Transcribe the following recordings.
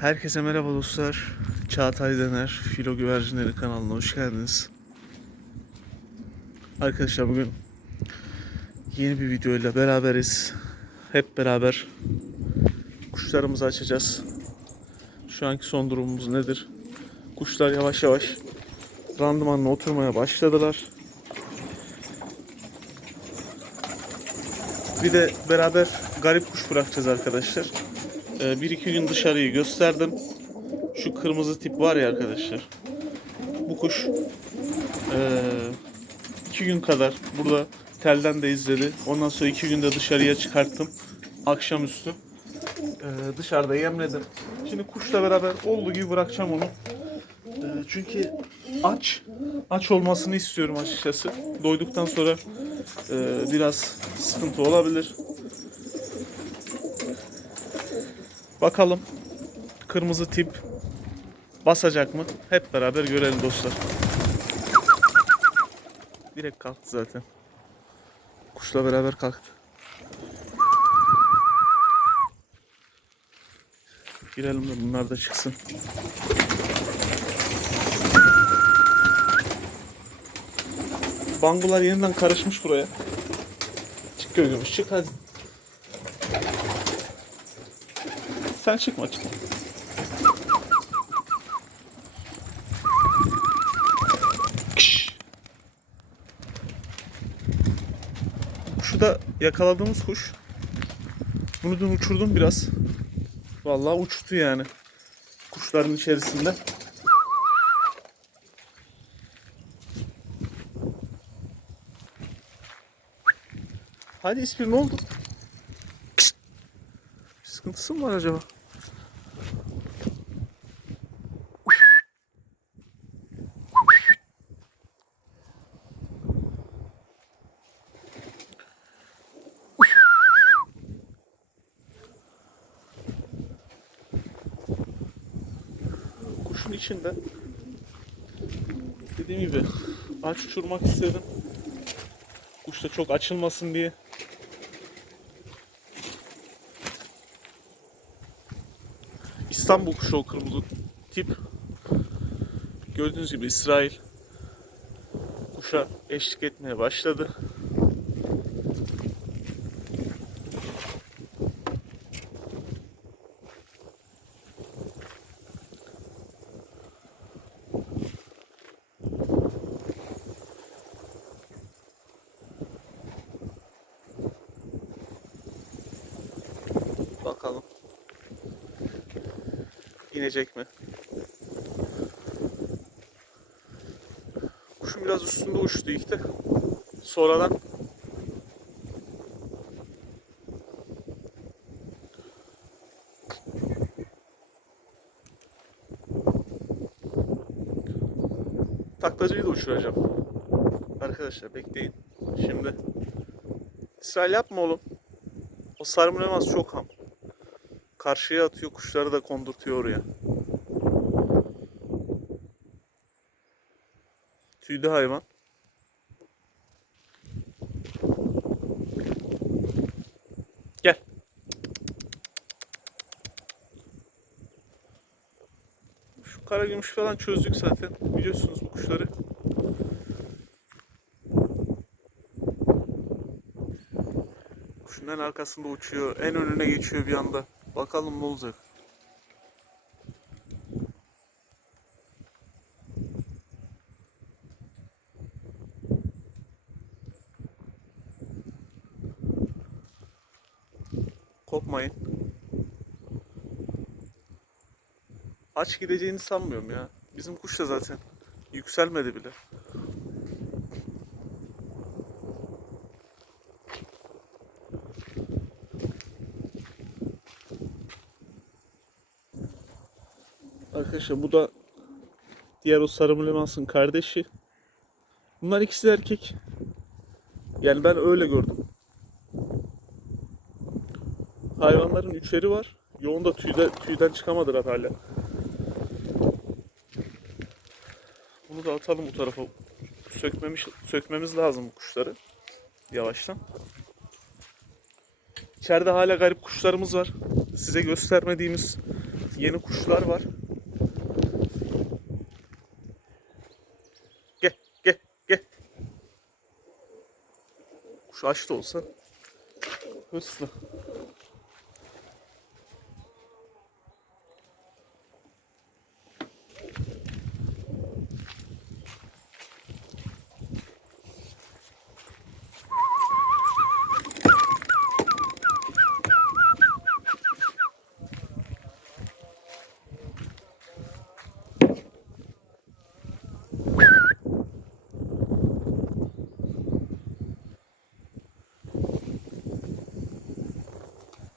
Herkese merhaba dostlar. Çağatay Dener, Filo Güvercinleri kanalına hoş geldiniz. Arkadaşlar bugün yeni bir videoyla beraberiz. Hep beraber kuşlarımızı açacağız. Şu anki son durumumuz nedir? Kuşlar yavaş yavaş randımanla oturmaya başladılar. Bir de beraber garip kuş bırakacağız arkadaşlar. Ee, bir iki gün dışarıyı gösterdim. Şu kırmızı tip var ya arkadaşlar. Bu kuş ee, iki gün kadar burada telden de izledi. Ondan sonra iki günde dışarıya çıkarttım. Akşamüstü. Ee, dışarıda yemledim. Şimdi kuşla beraber olduğu gibi bırakacağım onu. Ee, çünkü aç. Aç olmasını istiyorum açıkçası. Doyduktan sonra ee, biraz sıkıntı olabilir. Bakalım kırmızı tip basacak mı? Hep beraber görelim dostlar. Direkt kalktı zaten. Kuşla beraber kalktı. Girelim de bunlar da çıksın. Bangular yeniden karışmış buraya. Çık gölgümüş çık hadi. Sen çıkma çıkma. Kış. Da yakaladığımız kuş. Bunu dün uçurdum biraz. Vallahi uçtu yani. Kuşların içerisinde. Hadi İspir ne oldu? Bir sıkıntısı mı var acaba? Kuşun içinde dediğim gibi aç uçurmak istedim. Kuş da çok açılmasın diye. İstanbul kuşu o kırmızı tip. Gördüğünüz gibi İsrail kuşa eşlik etmeye başladı. Bakalım. İnecek mi? Kuşun biraz üstünde uçtu ilk de. Sonradan taklacıyı da uçuracağım. Arkadaşlar bekleyin. Şimdi İsrail yapma oğlum. O sarmılemaz çok ham. Karşıya atıyor kuşları da kondurtuyor oraya. Tüylü hayvan. Gel. Şu kara gümüş falan çözdük zaten. Biliyorsunuz bu kuşları. Kuşun en arkasında uçuyor. En önüne geçiyor bir anda. Bakalım ne olacak. Kopmayın. Aç gideceğini sanmıyorum ya. Bizim kuş da zaten yükselmedi bile. Arkadaşlar bu da diğer o sarı mülemansın kardeşi. Bunlar ikisi de erkek. Yani ben öyle gördüm. Hayvanların üçeri var. Yoğun da tüyde, tüyden çıkamadılar hala. Bunu da atalım bu tarafa. Sökmemiş, sökmemiz lazım bu kuşları. Yavaştan. İçeride hala garip kuşlarımız var. Size göstermediğimiz Yeni kuşlar var. Gel, gel, gel. Kuş aç da olsa hırslı.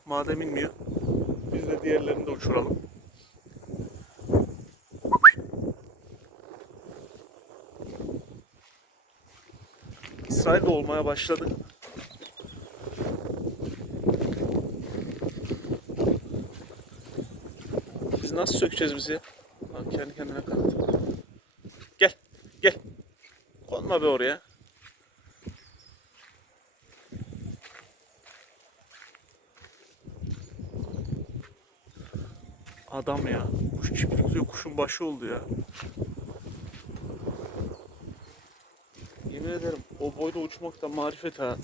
Madem inmiyor, biz de diğerlerini de uçuralım. İsrail de olmaya başladı. Biz nasıl sökeceğiz bizi? kendi kendine kalktı. Gel, gel. Konma be oraya. Adam ya. Kuş çiftlikliyor. Kuşun başı oldu ya. Yemin ederim o boyda uçmak da marifet ha.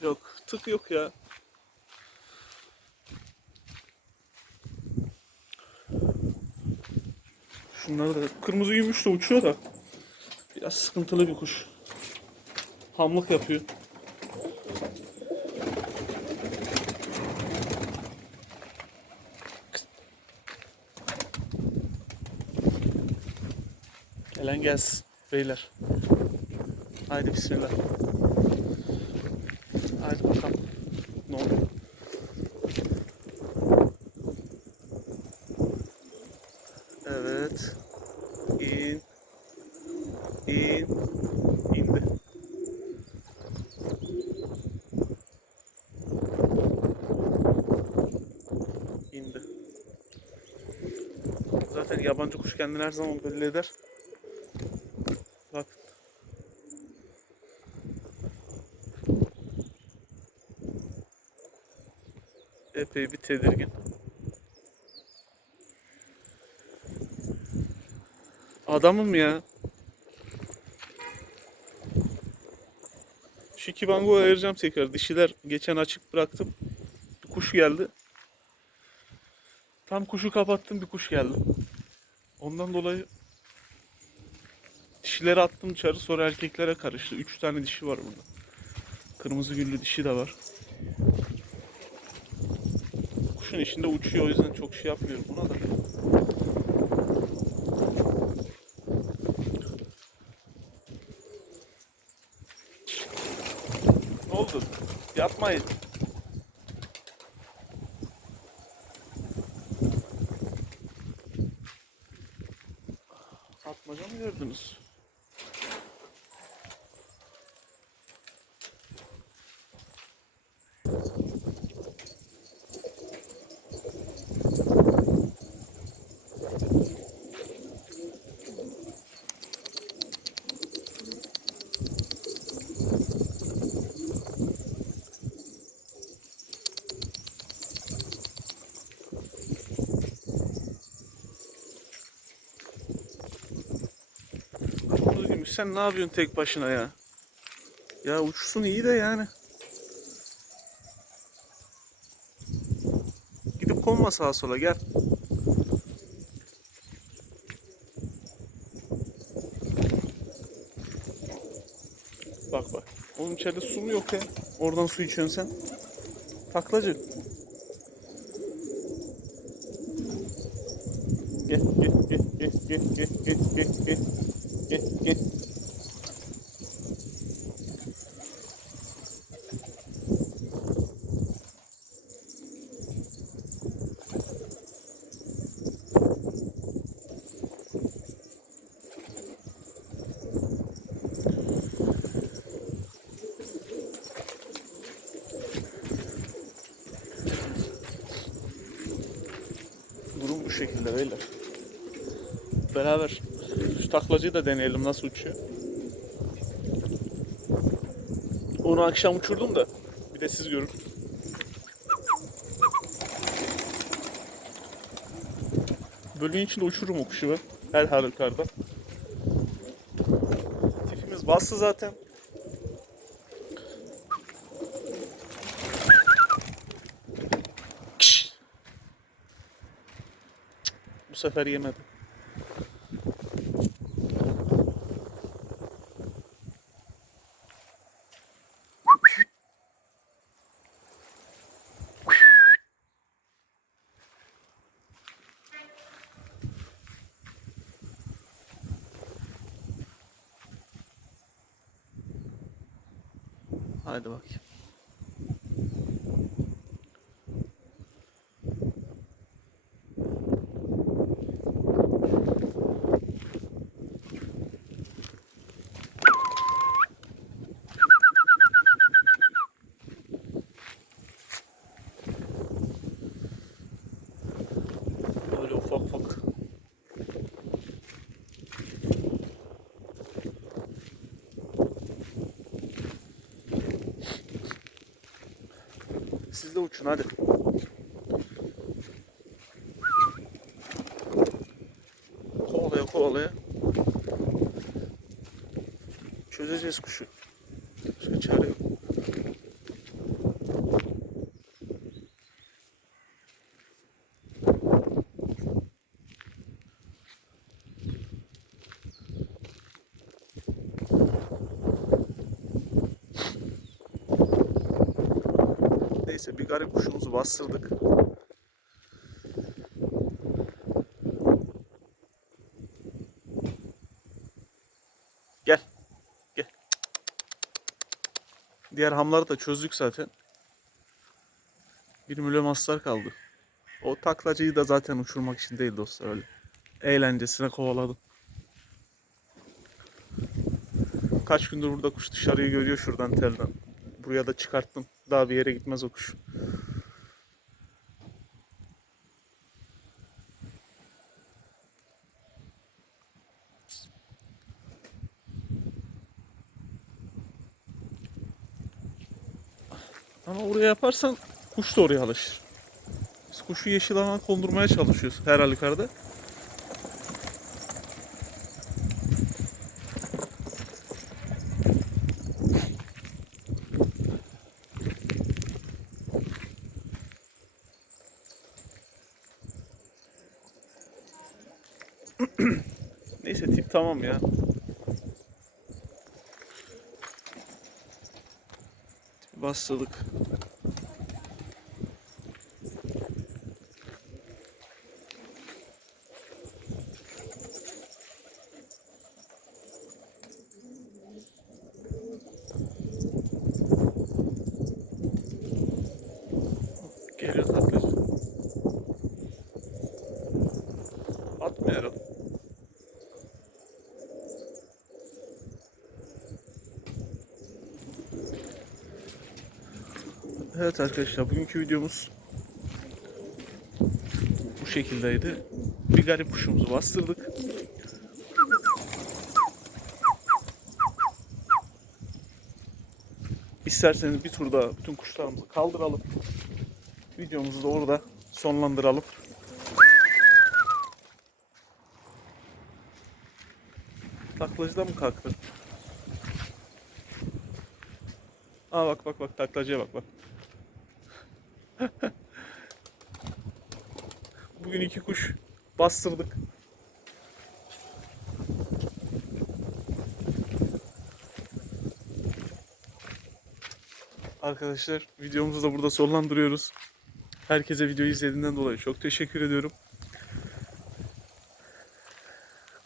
Yok tık yok ya. Şunları da kırmızı gümüş de uçuyor da biraz sıkıntılı bir kuş. Hamlık yapıyor. Gelsin beyler. Haydi bismillah. Haydi bakalım. Ne oluyor? Evet. İn. İn. İndi. İndi. Zaten yabancı kuş kendini her zaman belli eder. Epey bir tedirgin. Adamım ya. Şikibango ayıracağım tekrar. Dişiler geçen açık bıraktım. Bir kuş geldi. Tam kuşu kapattım bir kuş geldi. Ondan dolayı Dişileri attım dışarı sonra erkeklere karıştı. Üç tane dişi var burada. Kırmızı güllü dişi de var. Kuşun içinde uçuyor o yüzden çok şey yapmıyorum buna da. Ne oldu? Yapmayın. sen ne yapıyorsun tek başına ya? Ya uçsun iyi de yani. Gidip konma sağa sola gel. Bak bak. Oğlum içeride su mu yok ya? Oradan su içiyorsun sen. Taklacı. Gel gel gel gel gel gel gel gel. Taklacıyı da deneyelim nasıl uçuyor. Onu akşam uçurdum da Bir de siz görün. Bölüğün içinde uçururum o kuşu ben. Her halükarda. Tipimiz bastı zaten. Bu sefer yemedi. Haydi bakayım. De uçun hadi. Kovalaya kovalaya. Çözeceğiz kuşu. Başka çare yok. Neyse bir garip kuşumuzu bastırdık. Gel. Gel. Diğer hamları da çözdük zaten. Bir milyon aslar kaldı. O taklacıyı da zaten uçurmak için değil dostlar öyle. Eğlencesine kovaladım. Kaç gündür burada kuş dışarıyı görüyor şuradan telden. Buraya da çıkarttım. Daha bir yere gitmez o kuş. Ama oraya yaparsan kuş da oraya alışır. Biz kuşu yeşil alana kondurmaya çalışıyoruz her halükarda. Neyse tip tamam ya. Tipi bastırdık. Geliyor taklacı. Atmıyorum. Evet arkadaşlar bugünkü videomuz bu şekildeydi. Bir garip kuşumuzu bastırdık. İsterseniz bir tur daha bütün kuşlarımızı kaldıralım. Videomuzu da orada sonlandıralım. Taklacı da mı kalktı? Aa bak bak bak taklacıya bak bak. Bugün iki kuş bastırdık. Arkadaşlar videomuzu da burada sonlandırıyoruz. Herkese videoyu izlediğinden dolayı çok teşekkür ediyorum.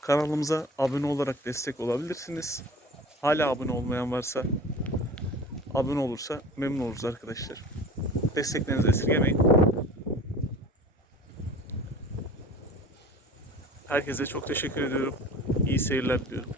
Kanalımıza abone olarak destek olabilirsiniz. Hala abone olmayan varsa abone olursa memnun oluruz arkadaşlar. Desteklerinizi esirgemeyin. Herkese çok teşekkür ediyorum. İyi seyirler diliyorum.